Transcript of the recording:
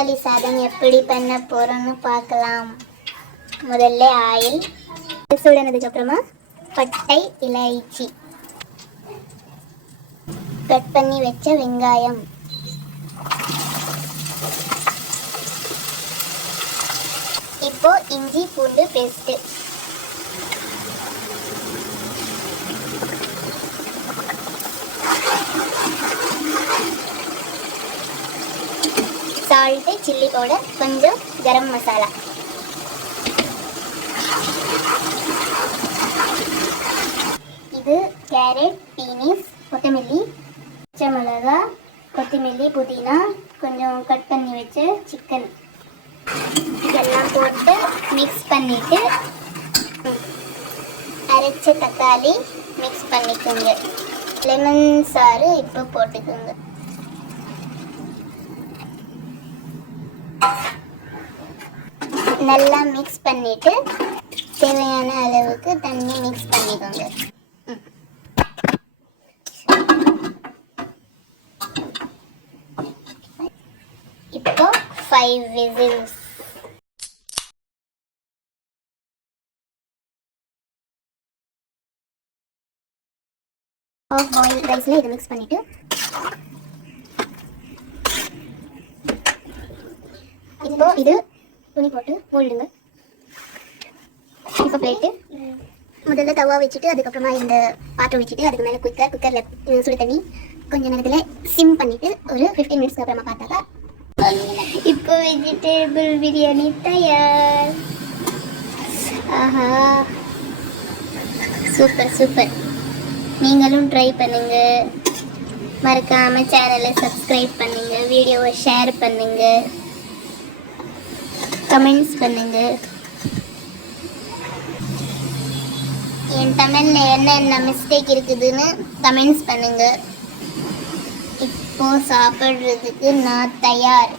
தக்காளி சாதம் எப்படி பண்ண போகிறோன்னு பார்க்கலாம். முதல்ல ஆயில் சூடானதுக்கப்புறமா பட்டை, இலைச்சி, கட் பண்ணி வச்ச வெங்காயம், இப்போ இஞ்சி பூண்டு பேஸ்ட்டு, சால்ட்டு, சில்லி பவுடர், கொஞ்சம் கரம் மசாலா. இது கேரட், பீனிஸ், கொத்தமல்லி, பச்சை மிளகா, கொத்தமல்லி, புதினா, கொஞ்சம் கட் பண்ணி வச்ச சிக்கன் இதெல்லாம் போட்டு மிக்ஸ் பண்ணிட்டு அரைச்ச தக்காளி மிக்ஸ் பண்ணிக்கோங்க. லெமன் சாறு இப்போ போட்டுக்கோங்க. நல்லா மிக்ஸ் பண்ணிட்டு தேவையான அளவுக்கு தண்ணி மிக்ஸ் பண்ணிக்கோங்க. இப்போ 5 விசில்ஸ். ஆஃப் பாயில் ரைஸ்ல இதை மிக்ஸ் பண்ணிட்டு இப்போ இது துணி போட்டு மூடிடுங்க. இப்போ பிளேட்டு முதல்ல தவா வச்சுட்டு அதுக்கப்புறமா இந்த பாத்திரம் வச்சுட்டு அதுக்கு மேலே குக்கரில் சுடு தண்ணி கொஞ்ச நேரத்தில் சிம் பண்ணிட்டு ஒரு 15 மினிட்ஸ்க்கு அப்புறமா பார்த்தாக்கா இப்போ வெஜிடேபிள் பிரியாணி தயார். ஆஹா, சூப்பர் சூப்பர். நீங்களும் ட்ரை பண்ணுங்க. மறக்காம சேனலை சப்ஸ்கிரைப் பண்ணுங்க, வீடியோவை ஷேர் பண்ணுங்க, கமெண்ட்ஸ் பண்ணுங்க. என் தமிழ்ல என்னென்ன மிஸ்டேக் இருக்குதுன்னு கமெண்ட்ஸ் பண்ணுங்க. இப்போ சாப்பிட்றதுக்கு நான் தயார்.